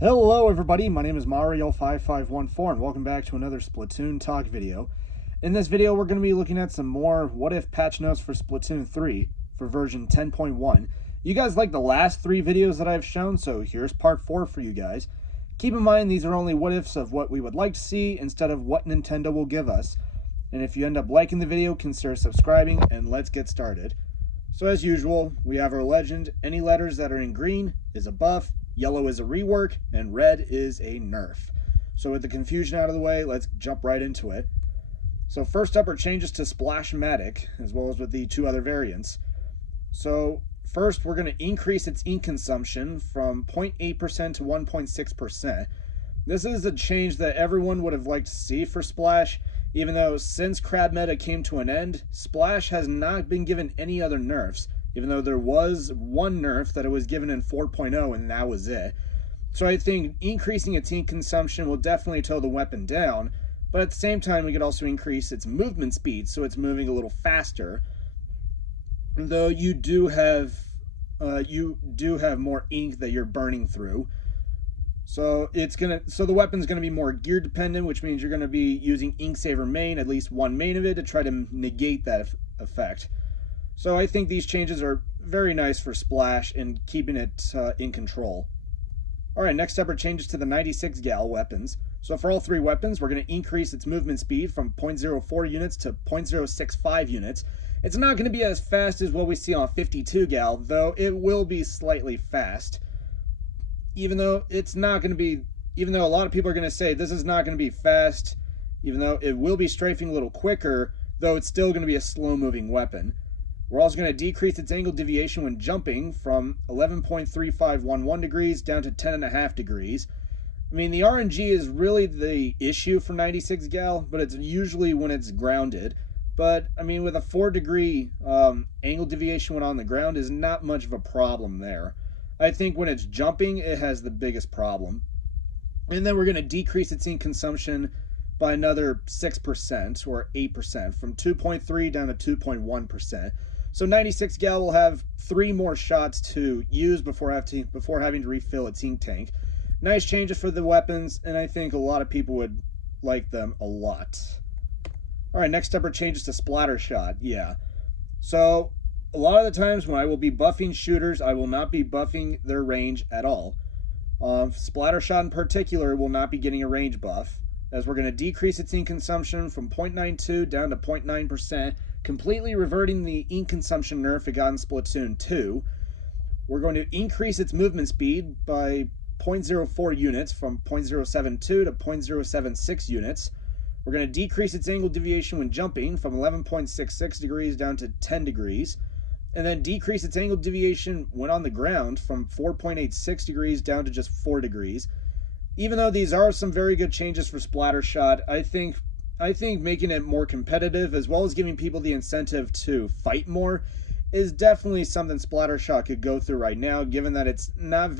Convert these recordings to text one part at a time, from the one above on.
Hello everybody, my name is Mario5514 and welcome back to another Splatoon Talk video. In this video we're going to be looking at some more what if patch notes for Splatoon 3 for version 10.1. You guys like the last 3 videos that I've shown, so here's part 4 for you guys. Keep in mind these are only what ifs of what we would like to see instead of what Nintendo will give us. And if you end up liking the video, consider subscribing and let's get started. So as usual, we have our legend. Any letters that are in green is a buff, yellow is a rework, and red is a nerf. So with the confusion out of the way, let's jump right into it. So first up are changes to Splashmatic, as well as with the 2 other variants. So first, we're going to increase its ink consumption from 0.8% to 1.6%. This is a change that everyone would have liked to see for Splash, even though since Crab Meta came to an end, Splash has not been given any other nerfs, even though there was one nerf that it was given in 4.0 and that was it. So I think increasing its ink consumption will definitely tow the weapon down, but at the same time we could also increase its movement speed so it's moving a little faster. Though you do have more ink that you're burning through. So the weapon's gonna be more gear dependent, which means you're gonna be using Ink Saver main, at least one main of it, to try to negate that effect. So I think these changes are very nice for Splash and keeping it in control. Alright, next up are changes to the 96 gal weapons. So for all 3 weapons, we're going to increase its movement speed from 0.04 units to 0.065 units. It's not going to be as fast as what we see on 52 gal, though it will be slightly fast. Even though a lot of people are going to say this is not going to be fast, even though it will be strafing a little quicker, though it's still going to be a slow-moving weapon. We're also going to decrease its angle deviation when jumping from 11.3511 degrees down to 10.5 degrees. I mean, the RNG is really the issue for 96 gal, but it's usually when it's grounded. But, I mean, with a 4-degree angle deviation when on the ground is not much of a problem there. I think when it's jumping, it has the biggest problem. And then we're going to decrease its ink consumption by another 6% or 8%, from 2.3 down to 2.1%. So 96 gal will have 3 more shots to use before having to refill its ink tank. Nice changes for the weapons, and I think a lot of people would like them a lot. Alright, next up are changes to Splattershot. Yeah. So a lot of the times when I will be buffing shooters, I will not be buffing their range at all. Splattershot in particular will not be getting a range buff, as we're going to decrease its ink consumption from 0.92 down to 0.9%, completely reverting the ink consumption nerf it got in Splatoon 2. We're going to increase its movement speed by 0.04 units, from 0.072 to 0.076 units. We're going to decrease its angle deviation when jumping from 11.66 degrees down to 10 degrees. And then decrease its angle deviation when on the ground from 4.86 degrees down to just 4 degrees. Even though these are some very good changes for Splattershot, I think making it more competitive, as well as giving people the incentive to fight more, is definitely something Splattershot could go through right now, given that it's not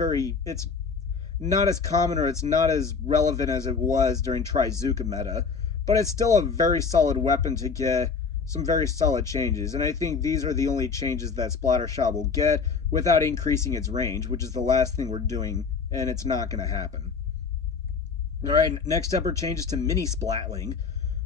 as common, or it's not as relevant as it was during Trizuka meta, but it's still a very solid weapon to get some very solid changes, and I think these are the only changes that Splattershot will get without increasing its range, which is the last thing we're doing, and it's not going to happen. Alright, next up are changes to Mini Splatling.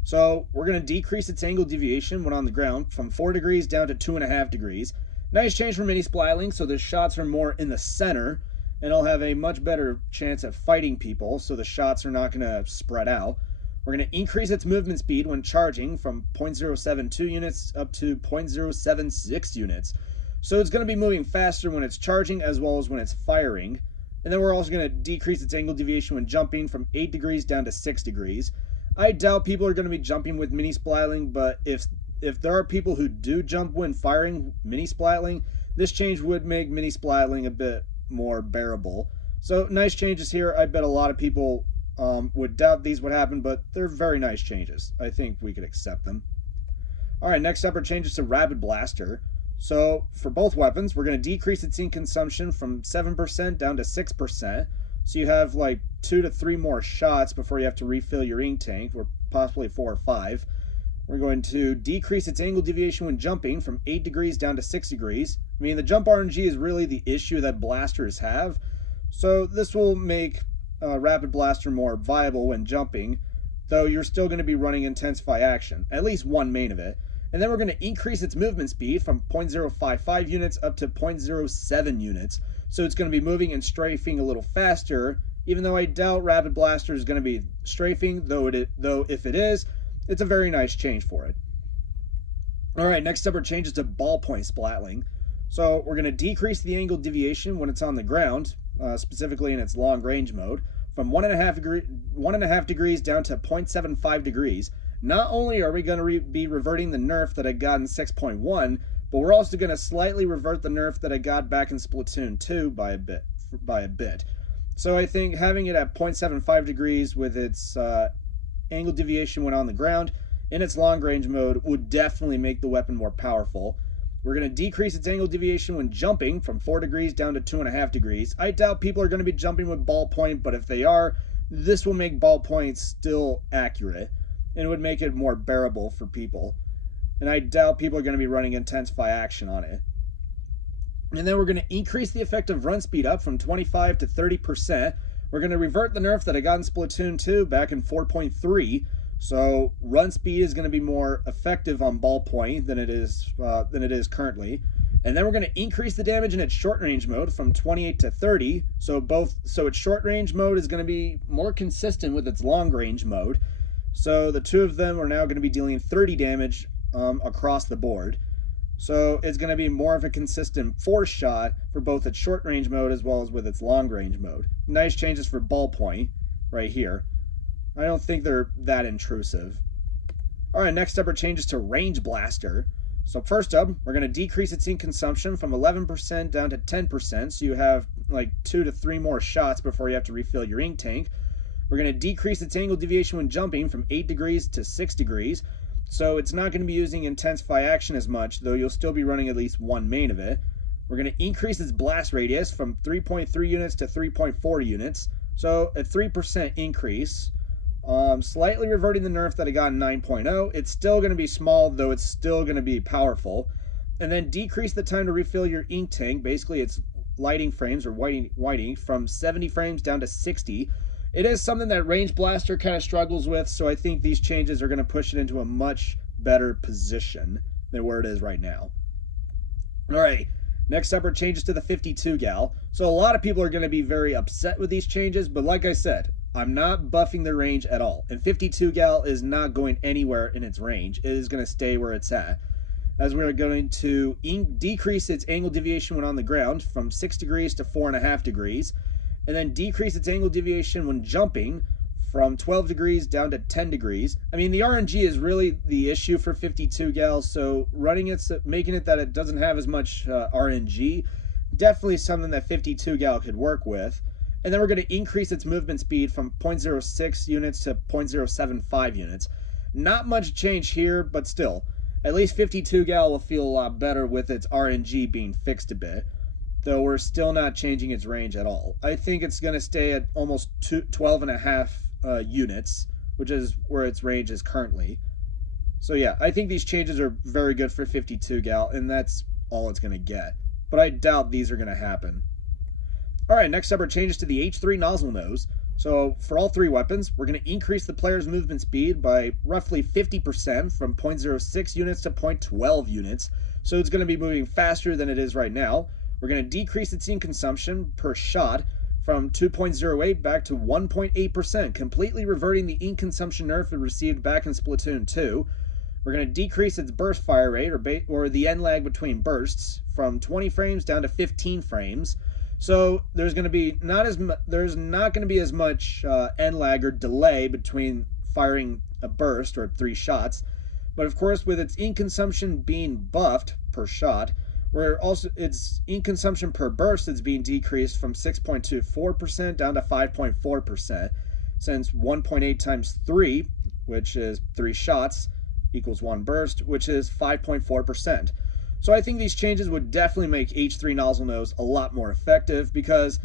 So we're going to decrease its angle deviation when on the ground from 4 degrees down to 2.5 degrees. Nice change for Mini Splatling, so the shots are more in the center, and it'll have a much better chance at fighting people, so the shots are not going to spread out. We're going to increase its movement speed when charging from 0.072 units up to 0.076 units. So it's going to be moving faster when it's charging as well as when it's firing. And then we're also going to decrease its angle deviation when jumping from 8 degrees down to 6 degrees. I doubt people are going to be jumping with Mini Splatling, but if there are people who do jump when firing Mini Splatling, this change would make Mini Splatling a bit more bearable. So nice changes here. I bet a lot of people would doubt these would happen, but they're very nice changes. I think we could accept them. Alright, next up are changes to Rapid Blaster. So for both weapons, we're going to decrease its ink consumption from 7% down to 6%. So you have like 2 to 3 more shots before you have to refill your ink tank, or possibly 4 or 5. We're going to decrease its angle deviation when jumping from 8 degrees down to 6 degrees. I mean, the jump RNG is really the issue that blasters have. So this will make Rapid Blaster more viable when jumping, though you're still going to be running Intensify Action, at least one main of it. And then we're going to increase its movement speed from 0.055 units up to 0.07 units. So it's going to be moving and strafing a little faster, even though I doubt Rapid Blaster is going to be strafing, though if it is, it's a very nice change for it. Alright, next up are changes to ballpoint splatling. So we're going to decrease the angle deviation when it's on the ground, specifically in its long range mode, from 1.5 degrees down to 0.75 degrees. Not only are we going to be reverting the nerf that I got in 6.1, but we're also going to slightly revert the nerf that I got back in Splatoon 2 by a bit. So I think having it at 0.75 degrees with its angle deviation when on the ground in its long range mode would definitely make the weapon more powerful. We're going to decrease its angle deviation when jumping from 4 degrees down to 2.5 degrees. I doubt people are going to be jumping with ballpoint, but if they are, this will make ballpoint still accurate and would make it more bearable for people. And I doubt people are going to be running Intensify Action on it. And then we're going to increase the effective run speed up from 25 to 30%. We're going to revert the nerf that I got in Splatoon 2 back in 4.3. So run speed is going to be more effective on ballpoint than it is currently. And then we're going to increase the damage in its short range mode from 28 to 30. So its short range mode is going to be more consistent with its long range mode. So the two of them are now going to be dealing 30 damage across the board. So it's going to be more of a consistent force shot for both its short range mode as well as with its long range mode. Nice changes for ballpoint right here. I don't think they're that intrusive. Alright, next up are changes to Range Blaster. So first up, we're going to decrease its ink consumption from 11% down to 10%, so you have like 2 to 3 more shots before you have to refill your ink tank. We're going to decrease its angle deviation when jumping from 8 degrees to 6 degrees, so it's not going to be using Intensify Action as much, though you'll still be running at least one main of it. We're going to increase its blast radius from 3.3 units to 3.4 units, so a 3% increase. Slightly reverting the nerf that I got in 9.0. It's still going to be small, though it's still going to be powerful. And then decrease the time to refill your ink tank, basically its lighting frames or whiting, from 70 frames down to 60. It is something that Range Blaster kind of struggles with, so I think these changes are going to push it into a much better position than where it is right now. Alright, next up are changes to the 52 gal. So a lot of people are going to be very upset with these changes, but like I said, I'm not buffing the range at all. And 52 gal is not going anywhere in its range. It is going to stay where it's at. As we are going to decrease its angle deviation when on the ground from 6 degrees to 4.5 degrees. And then decrease its angle deviation when jumping from 12 degrees down to 10 degrees. I mean, the RNG is really the issue for 52 gal, so making it that it doesn't have as much RNG, definitely something that 52 gal could work with. And then we're going to increase its movement speed from 0.06 units to 0.075 units. Not much change here, but still, at least 52 gal will feel a lot better with its RNG being fixed a bit, though we're still not changing its range at all. I think it's going to stay at almost 12.5 units, which is where its range is currently. So yeah, I think these changes are very good for 52 gal, and that's all it's going to get. But I doubt these are going to happen. Alright, next up are changes to the H3 nozzle nose. So for all three weapons, we're going to increase the player's movement speed by roughly 50% from 0.06 units to 0.12 units. So it's going to be moving faster than it is right now. We're going to decrease its ink consumption per shot from 2.08 back to 1.8%, completely reverting the ink consumption nerf it received back in Splatoon 2. We're going to decrease its burst fire rate, or the end lag between bursts, from 20 frames down to 15 frames. So there's not going to be as much end lag or delay between firing a burst or 3 shots. But of course, with its ink consumption being buffed per shot, its ink consumption per burst is being decreased from 6.24% down to 5.4%, since 1.8 times 3, which is 3 shots, equals 1 burst, which is 5.4%. So I think these changes would definitely make H3 nozzle nose a lot more effective because,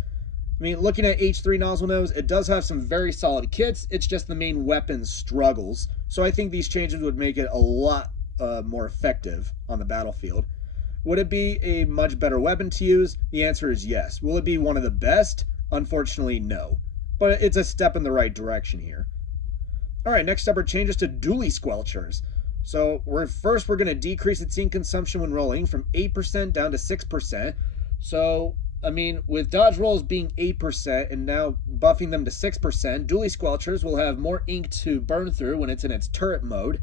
I mean, looking at H3 nozzle nose, it does have some very solid kits. It's just the main weapon struggles. So I think these changes would make it a lot more effective on the battlefield. Would it be a much better weapon to use? The answer is yes. Will it be one of the best? Unfortunately, no. but it's a step in the right direction here. Alright, next up are changes to dually squelchers. So we're going to decrease its ink consumption when rolling from 8% down to 6%. So, I mean, with dodge rolls being 8% and now buffing them to 6%, dually squelchers will have more ink to burn through when it's in its turret mode.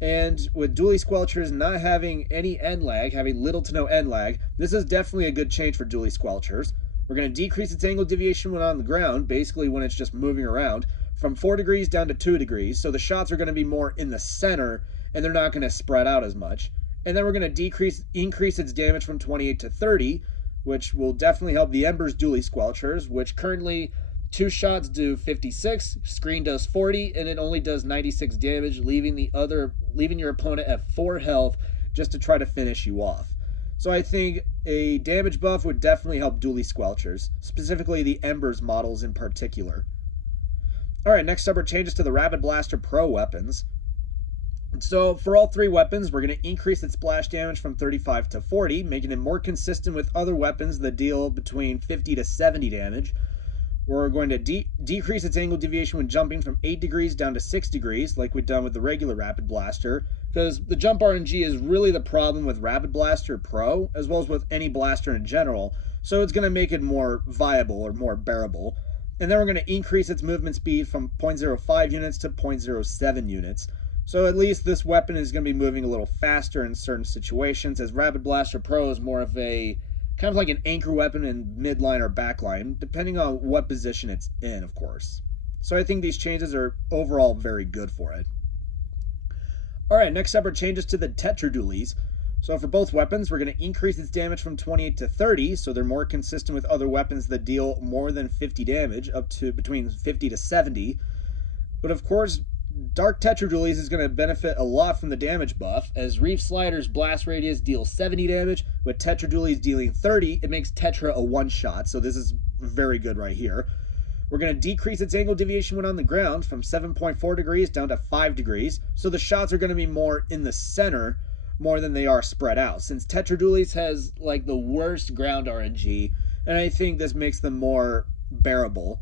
And with dually squelchers not having any end lag, having little to no end lag, this is definitely a good change for dually squelchers. We're going to decrease its angle deviation when on the ground, basically when it's just moving around, from 4 degrees down to 2 degrees. So the shots are going to be more in the center and they're not going to spread out as much. And then we're going to increase its damage from 28 to 30, which will definitely help the Ember's dually squelchers, which currently 2 shots do 56, screen does 40, and it only does 96 damage, leaving your opponent at 4 health just to try to finish you off. So I think a damage buff would definitely help dually squelchers, specifically the Ember's models in particular. Alright, next up are changes to the Rapid Blaster Pro weapons. So for all 3 weapons, we're going to increase its splash damage from 35 to 40, making it more consistent with other weapons that deal between 50 to 70 damage. We're going to decrease its angle deviation when jumping from 8 degrees down to 6 degrees, like we've done with the regular Rapid Blaster, because the jump RNG is really the problem with Rapid Blaster Pro, as well as with any blaster in general, so it's going to make it more viable or more bearable. And then we're going to increase its movement speed from 0.05 units to 0.07 units. So at least this weapon is going to be moving a little faster in certain situations, as Rapid Blaster Pro is more of a kind of like an anchor weapon in midline or backline, depending on what position it's in, of course. So I think these changes are overall very good for it. Alright, next up are changes to the Tetra Dualies. So for both weapons, we're going to increase its damage from 28 to 30, so they're more consistent with other weapons that deal more than 50 damage, up to between 50 to 70. But of course, Dark Tetra Dualies is going to benefit a lot from the damage buff, as Reef Slider's blast radius deals 70 damage, with Tetra Dualies dealing 30, it makes Tetra a one-shot, so this is very good right here. We're going to decrease its angle deviation when on the ground from 7.4 degrees down to 5 degrees, so the shots are going to be more in the center more than they are spread out, since Tetra Dualies has like the worst ground RNG, and I think this makes them more bearable.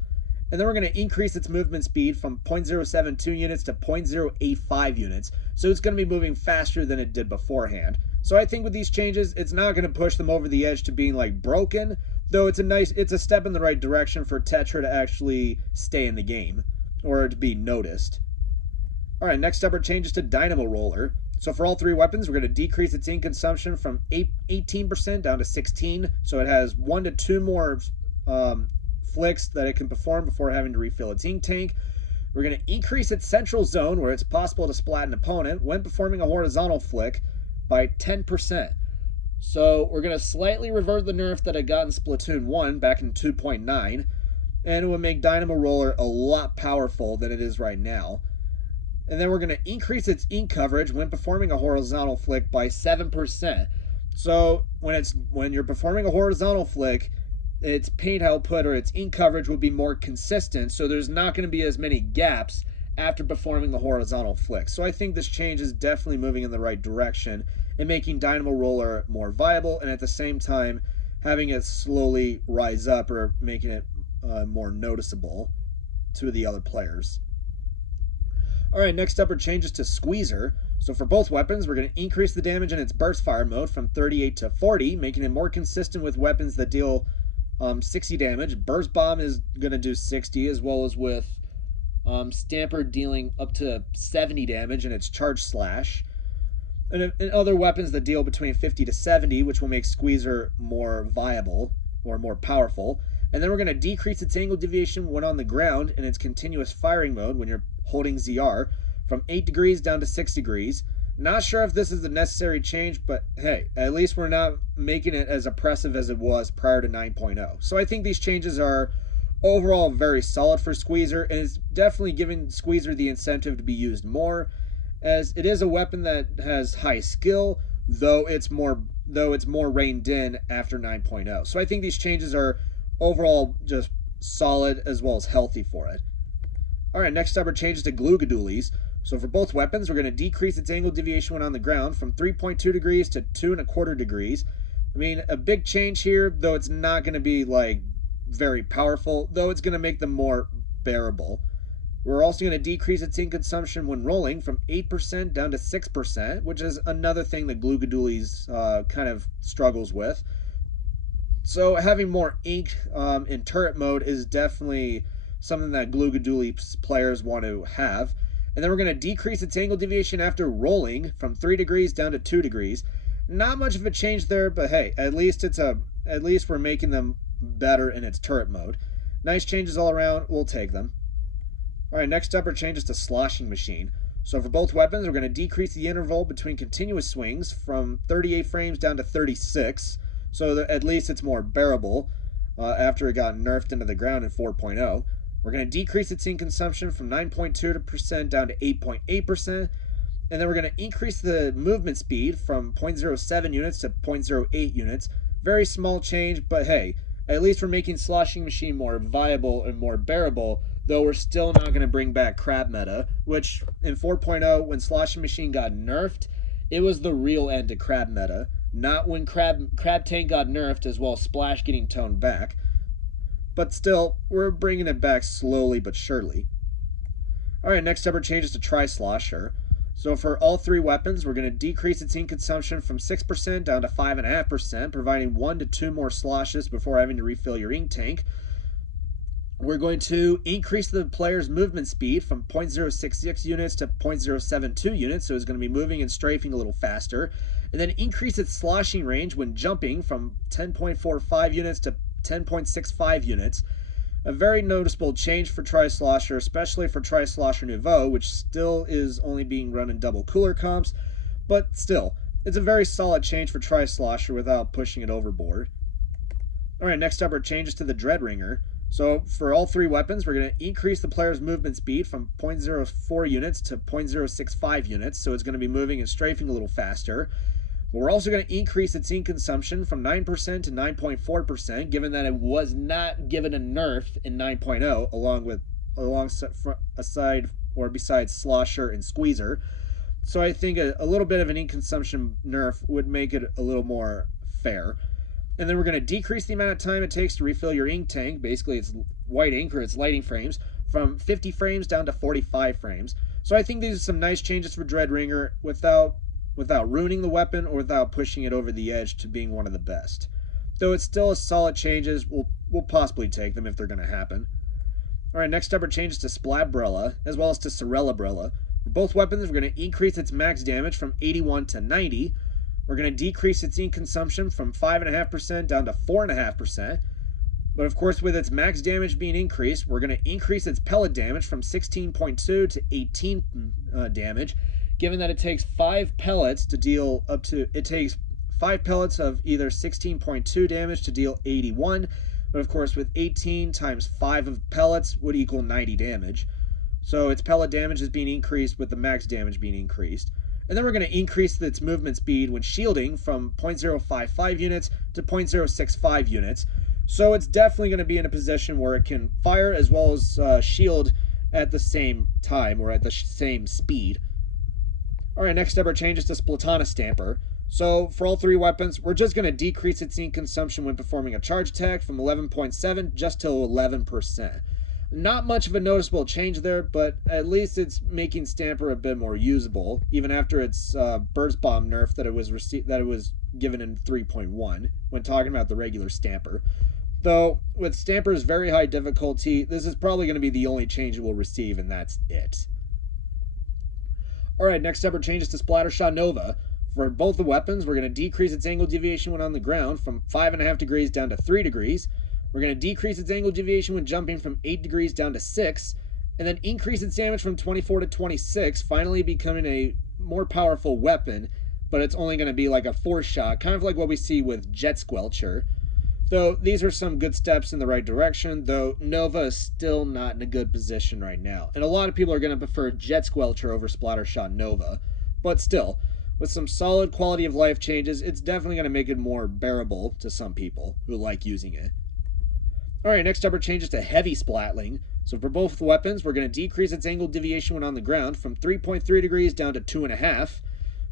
And then we're going to increase its movement speed from 0.072 units to 0.085 units, so it's going to be moving faster than it did beforehand. So I think with these changes, it's not going to push them over the edge to being like broken, though it's a step in the right direction for Tetra to actually stay in the game, or to be noticed. Alright, next up are changes to Dynamo Roller. So for all 3 weapons, we're going to decrease its ink consumption from 18% down to 16%, so it has 1 to 2 more flicks that it can perform before having to refill its ink tank. We're going to increase its central zone, where it's possible to splat an opponent when performing a horizontal flick, by 10%. So we're going to slightly revert the nerf that it got in Splatoon 1 back in 2.9, and it will make Dynamo Roller a lot powerful than it is right now. And then we're going to increase its ink coverage when performing a horizontal flick by 7%. So when you're performing a horizontal flick, its paint output or its ink coverage will be more consistent, so there's not going to be as many gaps after performing the horizontal flick. So I think this change is definitely moving in the right direction and making Dynamo Roller more viable, and at the same time having it slowly rise up or making it more noticeable to the other players. Alright, next up are changes to Squeezer. So for both weapons, we're going to increase the damage in its burst fire mode from 38 to 40, making it more consistent with weapons that deal 60 damage. Burst Bomb is going to do 60, as well as with Stamper dealing up to 70 damage in its Charge Slash. And other weapons that deal between 50 to 70, which will make Squeezer more viable or more powerful. And then we're going to decrease its angle deviation when on the ground in its continuous firing mode when you're holding ZR from 8 degrees down to 6 degrees. Not sure if this is a necessary change, but hey, at least we're not making it as oppressive as it was prior to 9.0. So I think these changes are overall very solid for Squeezer, and it's definitely giving Squeezer the incentive to be used more, as it is a weapon that has high skill, though it's more reined in after 9.0. So I think these changes are overall just solid as well as healthy for it. Alright, next up are changes to Glugadoolies. So for both weapons, we're going to decrease its angle deviation when on the ground from 3.2 degrees to 2.25 degrees. I mean, a big change here, though it's not going to be like very powerful, though it's going to make them more bearable. We're also going to decrease its ink consumption when rolling from 8% down to 6%, which is another thing that Gloogadoolies kind of struggles with. So having more ink in turret mode is definitely something that Gloogadoolies players want to have. And then we're going to decrease its angle deviation after rolling from 3 degrees down to 2 degrees. Not much of a change there, but hey, at least we're making them better in its turret mode. Nice changes all around, we'll take them. Alright, next up are changes to Sloshing Machine. So for both weapons, we're going to decrease the interval between continuous swings from 38 frames down to 36, so that at least it's more bearable after it got nerfed into the ground in 4.0. We're going to decrease its ink consumption from 9.2% down to 8.8%, and then we're going to increase the movement speed from 0.07 units to 0.08 units. Very small change, but hey, at least we're making Sloshing Machine more viable and more bearable, though we're still not going to bring back Crab Meta, which in 4.0, when Sloshing Machine got nerfed, it was the real end to Crab Meta. Not when Crab Tank got nerfed, as well as Splash getting toned back. But still, we're bringing it back slowly but surely. Alright, next up are changes to Tri-Slosher. So for all three weapons, we're going to decrease its ink consumption from 6% down to 5.5%, providing 1 to 2 more sloshes before having to refill your ink tank. We're going to increase the player's movement speed from 0.066 units to 0.072 units, so it's going to be moving and strafing a little faster. And then increase its sloshing range when jumping from 10.45 units to 10.65 units. A very noticeable change for Tri-Slosher, especially for Tri-Slosher Nouveau, which still is only being run in double cooler comps, but still, it's a very solid change for Tri-Slosher without pushing it overboard. Alright, next up are changes to the Dreadringer. So for all three weapons, we're going to increase the player's movement speed from 0.04 units to 0.065 units, so it's going to be moving and strafing a little faster. We're also going to increase its ink consumption from 9% to 9.4%, given that it was not given a nerf in 9.0, besides Slosher and Squeezer. So I think a little bit of an ink consumption nerf would make it a little more fair. And then we're going to decrease the amount of time it takes to refill your ink tank, basically its white ink or its lighting frames, from 50 frames down to 45 frames. So I think these are some nice changes for Dreadringer without ruining the weapon or without pushing it over the edge to being one of the best. Though it's still a solid changes, we'll possibly take them if they're going to happen. Alright, next up are changes to Splabbrella, as well as to Cerellabrella. For both weapons, we're going to increase its max damage from 81 to 90. We're going to decrease its ink consumption from 5.5% down to 4.5%. But of course, with its max damage being increased, we're going to increase its pellet damage from 16.2 to 18 damage, given that it takes 5 pellets to deal up to... It takes 5 pellets of either 16.2 damage to deal 81, but of course with 18 times 5 of pellets would equal 90 damage. So its pellet damage is being increased with the max damage being increased. And then we're going to increase its movement speed when shielding from 0.055 units to 0.065 units. So it's definitely going to be in a position where it can fire as well as shield at the same time or at the same speed. Alright, next up are changes to Splatana Stamper. So for all three weapons, we're just going to decrease its ink consumption when performing a charge attack from 11.7 just to 11%. Not much of a noticeable change there, but at least it's making Stamper a bit more usable, even after its burst bomb nerf that it was given in 3.1 when talking about the regular Stamper. Though with Stamper's very high difficulty, this is probably going to be the only change it will receive, and that's it. Alright, next up are changes to Splattershot Nova. For both the weapons, we're going to decrease its angle deviation when on the ground from 5.5 degrees down to 3 degrees. We're going to decrease its angle deviation when jumping from 8 degrees down to 6, and then increase its damage from 24 to 26, finally becoming a more powerful weapon, but it's only going to be like a force shot, kind of like what we see with Jet Squelcher. Though these are some good steps in the right direction, though Nova is still not in a good position right now. And a lot of people are going to prefer Jet Squelcher over Splattershot Nova, but still, with some solid quality of life changes, it's definitely going to make it more bearable to some people who like using it. Alright, next up are changes to Heavy Splatling. So for both weapons, we're going to decrease its angle deviation when on the ground from 3.3 degrees down to 2.5.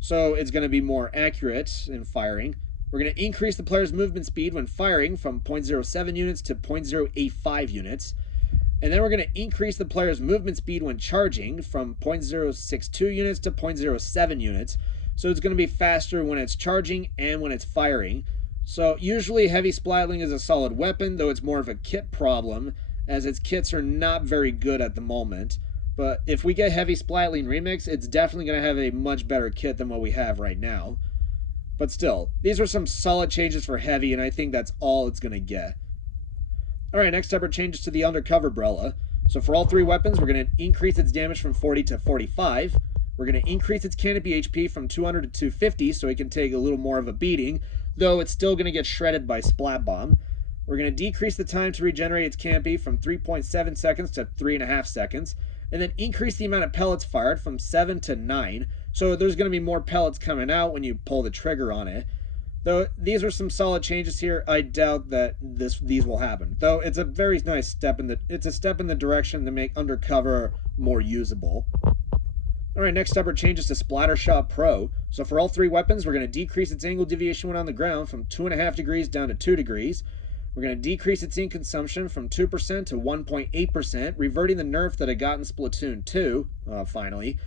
So it's going to be more accurate in firing. We're going to increase the player's movement speed when firing from 0.07 units to 0.085 units. And then we're going to increase the player's movement speed when charging from 0.062 units to 0.07 units. So it's going to be faster when it's charging and when it's firing. So usually heavy splatling is a solid weapon, though it's more of a kit problem, as its kits are not very good at the moment. But if we get heavy splatling remix, it's definitely going to have a much better kit than what we have right now. But still, these are some solid changes for heavy, and I think that's all it's going to get. Alright, next up are changes to the undercover umbrella. So for all 3 weapons, we're going to increase its damage from 40 to 45. We're going to increase its canopy HP from 200 to 250, so it can take a little more of a beating, though it's still going to get shredded by Splat Bomb. We're going to decrease the time to regenerate its canopy from 3.7 seconds to 3.5 seconds, and then increase the amount of pellets fired from 7 to 9, so there's going to be more pellets coming out when you pull the trigger on it. Though these are some solid changes here, I doubt that these will happen. Though it's a very nice step in the direction to make undercover more usable. Alright, next up are changes to Splattershot Pro. So for all 3 weapons, we're going to decrease its angle deviation when on the ground from 2.5 degrees down to 2 degrees. We're going to decrease its ink consumption from 2% to 1.8%, reverting the nerf that it got in Splatoon 2, finally.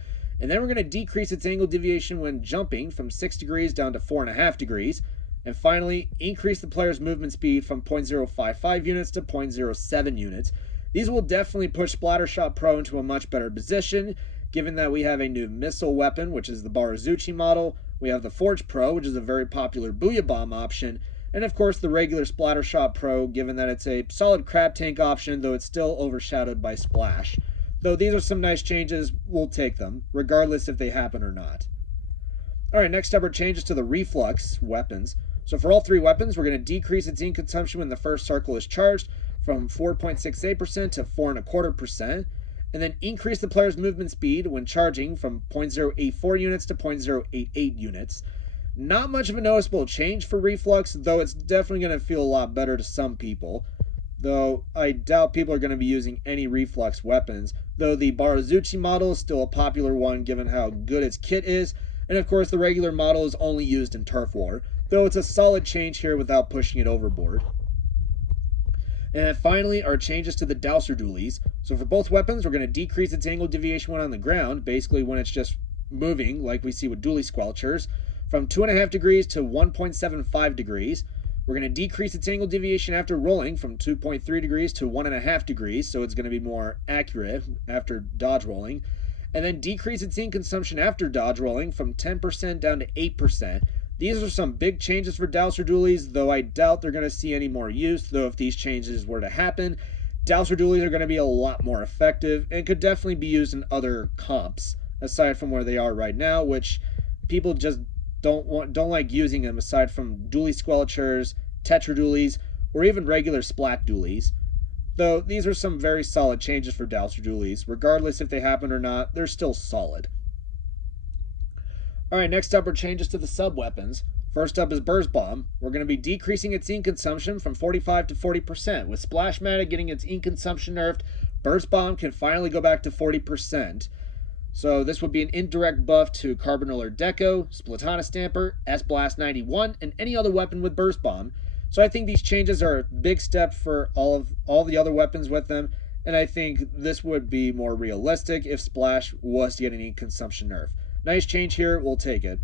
And then we're going to decrease its angle deviation when jumping from 6 degrees down to 4.5 degrees. And finally, increase the player's movement speed from 0.055 units to 0.07 units. These will definitely push Splattershot Pro into a much better position, given that we have a new missile weapon, which is the Barazuchi model. We have the Forge Pro, which is a very popular Booyah Bomb option. And of course the regular Splattershot Pro, given that it's a solid crab tank option, though it's still overshadowed by Splash. Though these are some nice changes, we'll take them, regardless if they happen or not. Alright, next up are changes to the Reflux weapons. So for all 3 weapons, we're going to decrease its ink consumption when the first circle is charged from 4.68% to 4.25%, and then increase the player's movement speed when charging from 0.084 units to 0.088 units. Not much of a noticeable change for Reflux, though it's definitely going to feel a lot better to some people. Though I doubt people are going to be using any Reflux weapons, though the Barazuchi model is still a popular one given how good its kit is, and of course the regular model is only used in Turf War, though it's a solid change here without pushing it overboard. And finally, our changes to the Dowser Dualies. So for both weapons, we're going to decrease its angle deviation when on the ground, basically when it's just moving, like we see with Dualie Squelchers, from 2.5 degrees to 1.75 degrees. We're going to decrease its angle deviation after rolling from 2.3 degrees to 1.5 degrees, so it's going to be more accurate after dodge rolling. And then decrease its ink consumption after dodge rolling from 10% down to 8%. These are some big changes for Dowser Dualies, though I doubt they're going to see any more use, though if these changes were to happen, Dowser Dualies are going to be a lot more effective and could definitely be used in other comps, aside from where they are right now, which people just don't like using them aside from Dualie Squelchers, Tetra Dualies, or even regular Splat Dualies. Though these are some very solid changes for Dowser Dualies. Regardless if they happen or not, they're still solid. Alright, next up are changes to the sub-weapons. First up is Burst Bomb. We're going to be decreasing its ink consumption from 45 to 40%. With Splashmatic getting its ink consumption nerfed, Burst Bomb can finally go back to 40%. So this would be an indirect buff to Carbon Roller Deco, Splatana Stamper, S-Blast 91, and any other weapon with Burst Bomb. So I think these changes are a big step for all the other weapons with them, and I think this would be more realistic if Splash was to get an ink consumption nerf. Nice change here, we'll take it.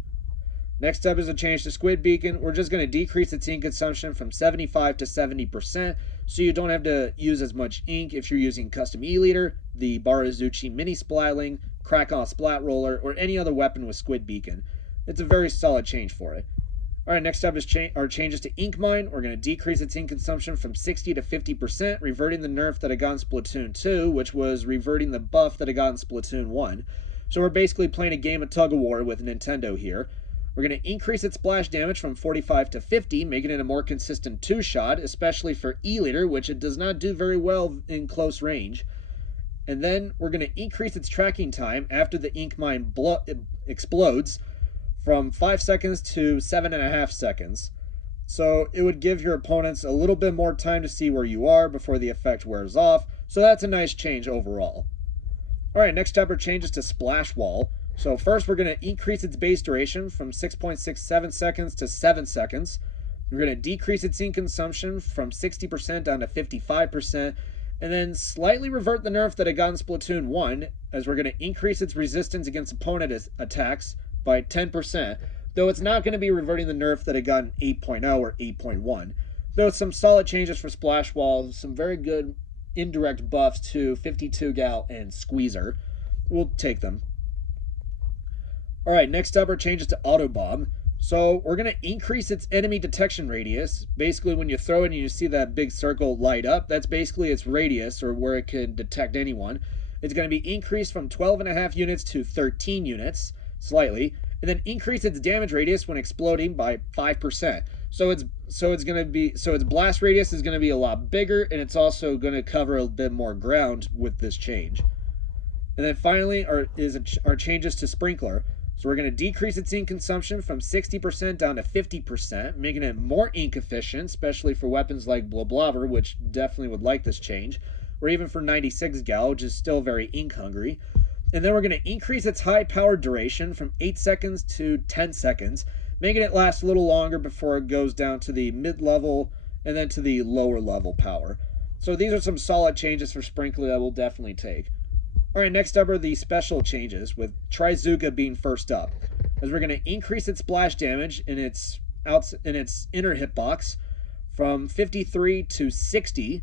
Next up is a change to Squid Beacon. We're just going to decrease its ink consumption from 75 to 70%, so you don't have to use as much ink if you're using Custom E-Leader, the Barazuchi Mini Splatling, Krakow Splat Roller, or any other weapon with Squid Beacon. It's a very solid change for it. Alright, next up is our changes to Ink Mine. We're going to decrease its ink consumption from 60 to 50%, reverting the nerf that it got in Splatoon 2, which was reverting the buff that it got in Splatoon 1. So we're basically playing a game of tug-of-war with Nintendo here. We're going to increase its splash damage from 45 to 50, making it a more consistent 2-shot, especially for E-Leader, which it does not do very well in close range. And then we're going to increase its tracking time after the ink mine explodes from 5 seconds to 7.5 seconds. So it would give your opponents a little bit more time to see where you are before the effect wears off, so that's a nice change overall. Alright, next up are changes to Splash Wall. So first we're going to increase its base duration from 6.67 seconds to 7 seconds. We're going to decrease its ink consumption from 60% down to 55%, and then slightly revert the nerf that it got in Splatoon 1, as we're going to increase its resistance against opponent attacks by 10%, though it's not going to be reverting the nerf that it got in 8.0 or 8.1. Though some solid changes for Splash Wall, some very good indirect buffs to 52 Gal and Squeezer. We'll take them. Alright, next up are changes to Auto Bomb. So we're going to increase its enemy detection radius. Basically, when you throw it and you see that big circle light up, that's basically its radius, or where it can detect anyone. It's going to be increased from 12.5 units to 13 units, slightly, and then increase its damage radius when exploding by 5%. So its blast radius is going to be a lot bigger, and it's also going to cover a bit more ground with this change. And then finally are changes to Sprinkler. So we're going to decrease its ink consumption from 60% down to 50%, making it more ink efficient, especially for weapons like Bloblover, which definitely would like this change, or even for 96 Gal, which is still very ink hungry. And then we're going to increase its high power duration from 8 seconds to 10 seconds, making it last a little longer before it goes down to the mid-level and then to the lower level power. So these are some solid changes for Sprinkler that we'll definitely take. Alright, next up are the special changes, with Trizooka being first up, as we're going to increase its splash damage in its inner hitbox from 53 to 60.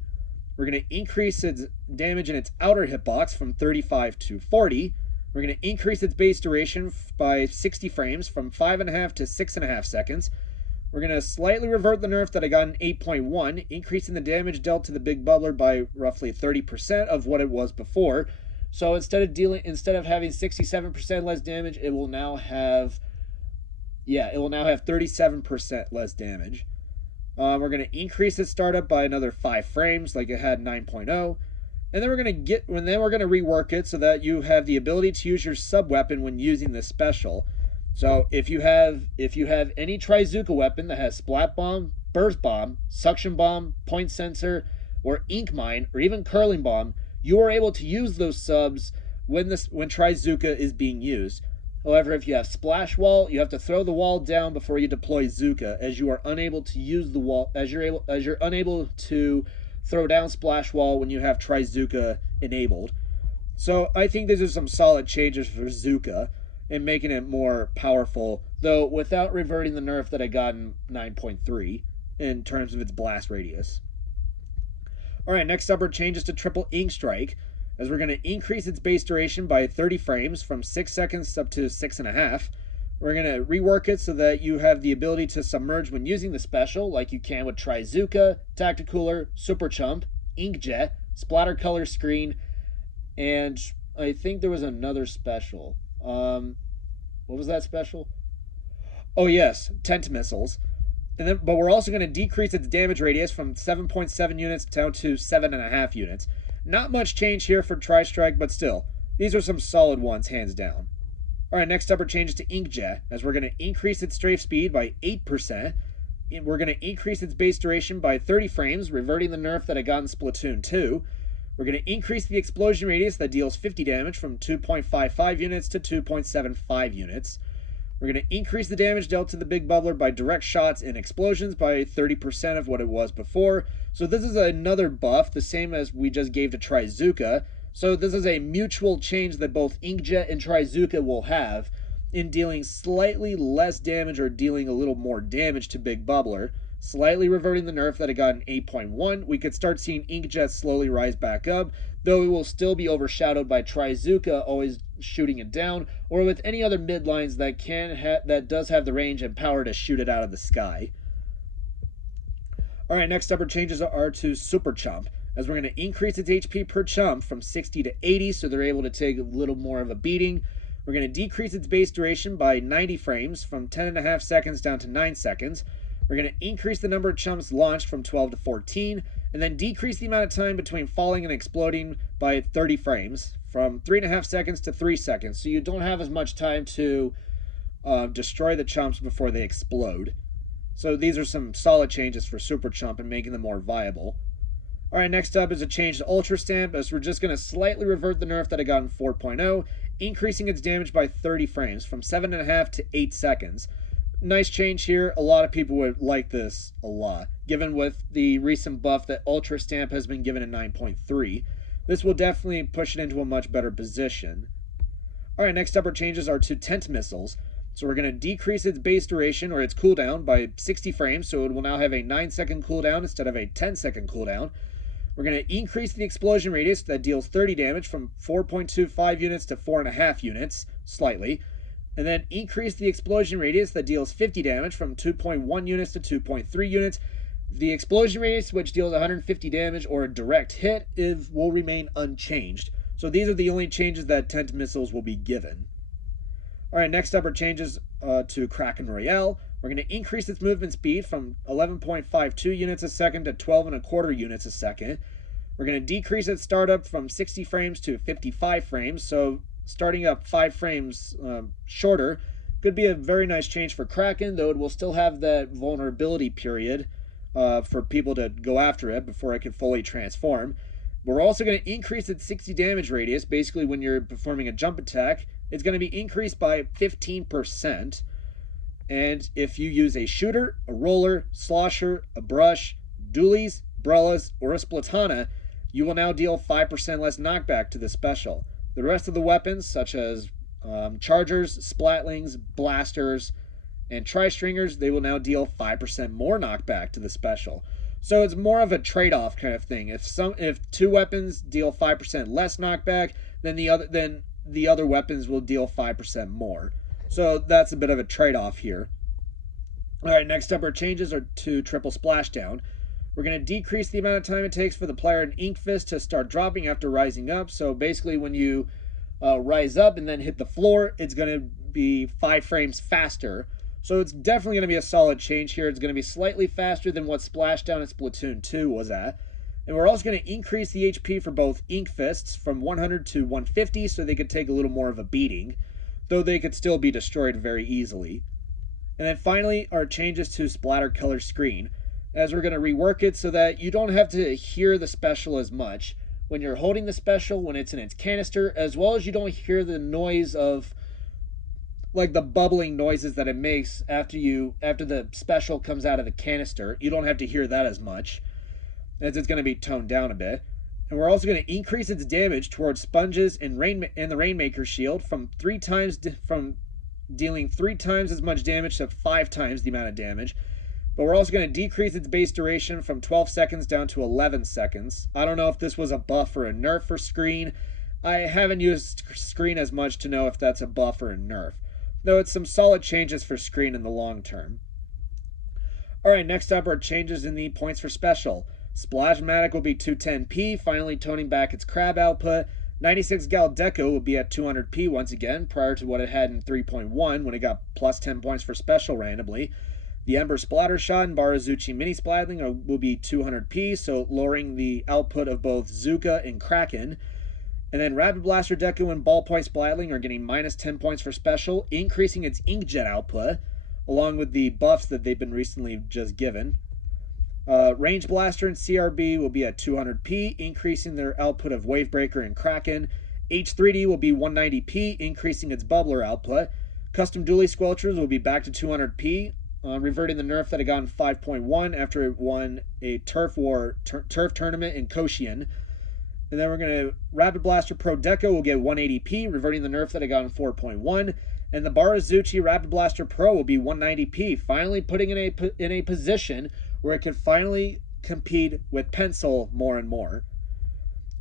We're going to increase its damage in its outer hitbox from 35 to 40. We're going to increase its base duration by 60 frames from 5.5 to 6.5 seconds. We're going to slightly revert the nerf that I got in 8.1, increasing the damage dealt to the Big Bubbler by roughly 30% of what it was before. So instead of having 67% less damage, it will now have 37% less damage. We're going to increase its startup by another 5 frames, like it had 9.0, and then we're going to rework it so that you have the ability to use your sub weapon when using this special. So if you have any Trizooka weapon that has Splat Bomb, Burst Bomb, Suction Bomb, Point Sensor, or Ink Mine, or even Curling Bomb, you are able to use those subs when Trizooka is being used. However, if you have Splash Wall, you have to throw the wall down before you deploy Zuka, as you are unable to use the wall, as you're unable to throw down Splash Wall when you have Trizooka enabled. So I think these are some solid changes for Zuka and making it more powerful, though without reverting the nerf that I got in 9.3 in terms of its blast radius. Alright, next up are changes to Triple Ink Strike, as we're going to increase its base duration by 30 frames from 6 seconds up to 6.5. We're going to rework it so that you have the ability to submerge when using the special, like you can with Trizooka, Tacticooler, Super Chump, Inkjet, Splatter Color Screen, and I think there was another special. What was that special? Oh yes, Tent Missiles. But we're also going to decrease its damage radius from 7.7 units down to 7.5 units. Not much change here for Tri-Strike, but still, these are some solid ones, hands down. Alright, next up are changes to Inkjet, as we're going to increase its strafe speed by 8%. We're going to increase its base duration by 30 frames, reverting the nerf that I got in Splatoon 2. We're going to increase the explosion radius that deals 50 damage from 2.55 units to 2.75 units. We're going to increase the damage dealt to the Big Bubbler by direct shots and explosions by 30% of what it was before. So this is another buff, the same as we just gave to Trizooka. So this is a mutual change that both Inkjet and Trizooka will have in dealing slightly less damage or dealing a little more damage to Big Bubbler. Slightly reverting the nerf that it got in 8.1, we could start seeing Inkjet slowly rise back up, though it will still be overshadowed by Trizooka always shooting it down, or with any other mid lines that does have the range and power to shoot it out of the sky. Alright, next up our changes are to Super Chump, as we're going to increase its HP per chump from 60 to 80, so they're able to take a little more of a beating. We're going to decrease its base duration by 90 frames from 10.5 seconds down to 9 seconds. We're going to increase the number of chumps launched from 12 to 14, and then decrease the amount of time between falling and exploding by 30 frames, from 3.5 seconds to 3 seconds, so you don't have as much time to destroy the chumps before they explode. So these are some solid changes for Super Chump and making them more viable. Alright, next up is a change to Ultra Stamp, as we're just going to slightly revert the nerf that I got in 4.0, increasing its damage by 30 frames, from 7.5 to 8 seconds. nice change here. A lot of people would like this a lot, given with the recent buff that Ultra Stamp has been given in 9.3. This will definitely push it into a much better position. Alright, next up our changes are to Tent Missiles. So we're going to decrease its base duration, or its cooldown, by 60 frames, so it will now have a 9-second cooldown instead of a 10-second cooldown. We're going to increase the explosion radius that deals 30 damage from 4.25 units to 4.5 units, slightly. And then increase the explosion radius that deals 50 damage from 2.1 units to 2.3 units. The explosion radius, which deals 150 damage or a direct hit, will remain unchanged. So these are the only changes that Tent Missiles will be given. Alright, next up are changes to Kraken Royale. We're going to increase its movement speed from 11.52 units a second to 12.25 units a second. We're going to decrease its startup from 60 frames to 55 frames, so starting up 5 frames shorter could be a very nice change for Kraken, though it will still have that vulnerability period for people to go after it before it can fully transform. We're also going to increase its 60 damage radius. Basically, when you're performing a jump attack, it's going to be increased by 15%. And if you use a shooter, a roller, slosher, a brush, dualies, brellas, or a splatana, you will now deal 5% less knockback to the special. The rest of the weapons, such as chargers, splatlings, blasters, and tri-stringers, they will now deal 5% more knockback to the special. So it's more of a trade-off kind of thing. If two weapons deal 5% less knockback, then the other weapons will deal 5% more. So that's a bit of a trade-off here. Alright, next up our changes are to Triple Splashdown. We're going to decrease the amount of time it takes for the player in Ink Fist to start dropping after rising up. So basically when you rise up and then hit the floor, it's going to be 5 frames faster. So it's definitely going to be a solid change here. It's going to be slightly faster than what Splashdown in Splatoon 2 was at. And we're also going to increase the HP for both Ink Fists from 100 to 150 so they could take a little more of a beating, though they could still be destroyed very easily. And then finally, our changes to Splatter Color Screen, as we're going to rework it so that you don't have to hear the special as much when you're holding the special when it's in its canister, as well as you don't hear the noise of like the bubbling noises that it makes after the special comes out of the canister. You don't have to hear that as much, as it's going to be toned down a bit. And we're also going to increase its damage towards sponges and the Rainmaker shield from dealing 3 times as much damage to 5 times the amount of damage. But we're also going to decrease its base duration from 12 seconds down to 11 seconds. I don't know if this was a buff or a nerf for Screen. I haven't used Screen as much to know if that's a buff or a nerf, though it's some solid changes for Screen in the long term. Alright, next up are changes in the points for special. Splashmatic will be 210p, finally toning back its crab output. 96 Gal Deco will be at 200p once again, prior to what it had in 3.1 when it got plus 10 points for special randomly. The Ember Splatter Shot and Barazuchi Mini Splatling will be 200p, so lowering the output of both Zuka and Kraken. And then Rapid Blaster Deco and Ballpoint Splatling are getting minus 10 points for special, increasing its Inkjet output, along with the buffs that they've been recently just given. Range Blaster and CRB will be at 200p, increasing their output of Wavebreaker and Kraken. H3D will be 190p, increasing its Bubbler output. Custom Dually Squelchers will be back to 200p, reverting the nerf that it got in 5.1 after it won a turf tournament in Koshian. And then we're going to Rapid Blaster Pro Deco will get 180p, reverting the nerf that it got in 4.1. And the Barazuchi Rapid Blaster Pro will be 190p, finally putting it in a position where it can finally compete with Pencil more and more.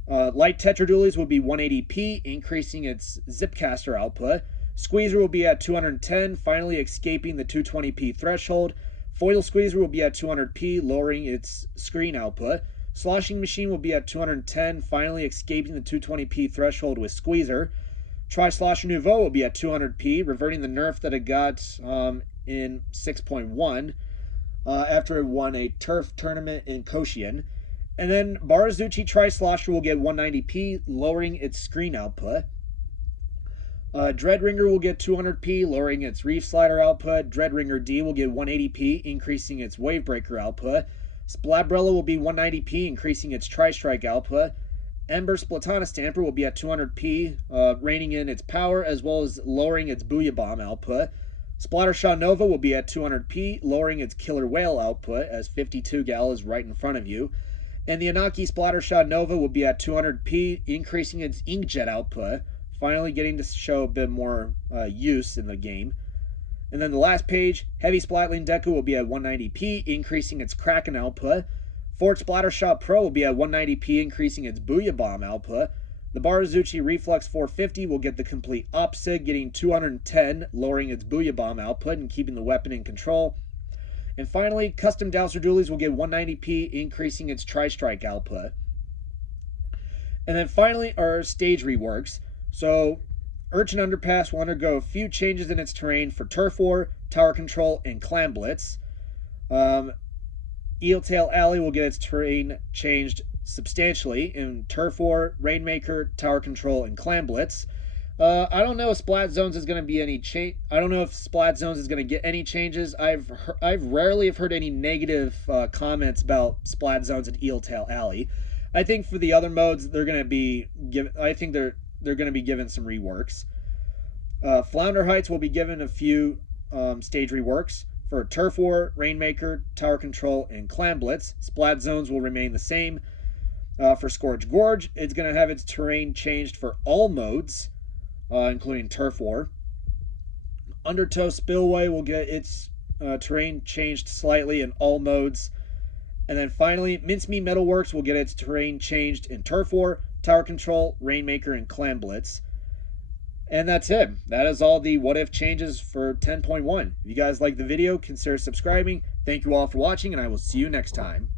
Light Tetra Dualies will be 180p, increasing its Zipcaster output. Squeezer will be at 210, finally escaping the 220p threshold. Foil Squeezer will be at 200p, lowering its screen output. Sloshing Machine will be at 210, finally escaping the 220p threshold with Squeezer. Tri-Slosher Nouveau will be at 200p, reverting the nerf that it got in 6.1 after it won a turf tournament in Koshian. And then Barazuchi Tri-Slosher will get 190p, lowering its screen output. Dreadringer will get 200p, lowering its Reef Slider output. Dreadringer D will get 180p, increasing its Wavebreaker output. Splatbrella will be 190p, increasing its Tri-Strike output. Ember Splatana Stamper will be at 200p, reining in its power as well as lowering its Booyah Bomb output. Splattershaw Nova will be at 200p, lowering its killer whale output as 52 gal is right in front of you. And the Anaki Splattershaw Nova will be at 200p, increasing its inkjet output, finally getting to show a bit more use in the game. And then the last page, Heavy Splatling Deku will be at 190p, increasing its Kraken output. Fort Splattershaw Pro will be at 190p, increasing its Booyah Bomb output. The Barazuchi Reflex 450 will get the complete opposite, getting 210, lowering its Booyah Bomb output and keeping the weapon in control. And finally, Custom Dowser Dualies will get 190p, increasing its Tri-Strike output. And then finally, our stage reworks. So, Urchin Underpass will undergo a few changes in its terrain for Turf War, Tower Control, and Clam Blitz. Eeltail Alley will get its terrain changed substantially in Turf War, Rainmaker, Tower Control, and Clam Blitz. I don't know if Splat Zones is going to be any change. I don't know if Splat Zones is going to get any changes. I've rarely have heard any negative comments about Splat Zones and Eeltail Alley. I think for the other modes, they're going to be given. I think they're going to be given some reworks. Flounder Heights will be given a few stage reworks. For Turf War, Rainmaker, Tower Control, and Clam Blitz, Splat Zones will remain the same. For Scourge Gorge, it's going to have its terrain changed for all modes, including Turf War. Undertow Spillway will get its terrain changed slightly in all modes. And then finally, Mincemeat Metalworks will get its terrain changed in Turf War, Tower Control, Rainmaker, and Clam Blitz. And that's it. That is all the what if changes for 10.1. If you guys like the video, consider subscribing. Thank you all for watching, and I will see you next time.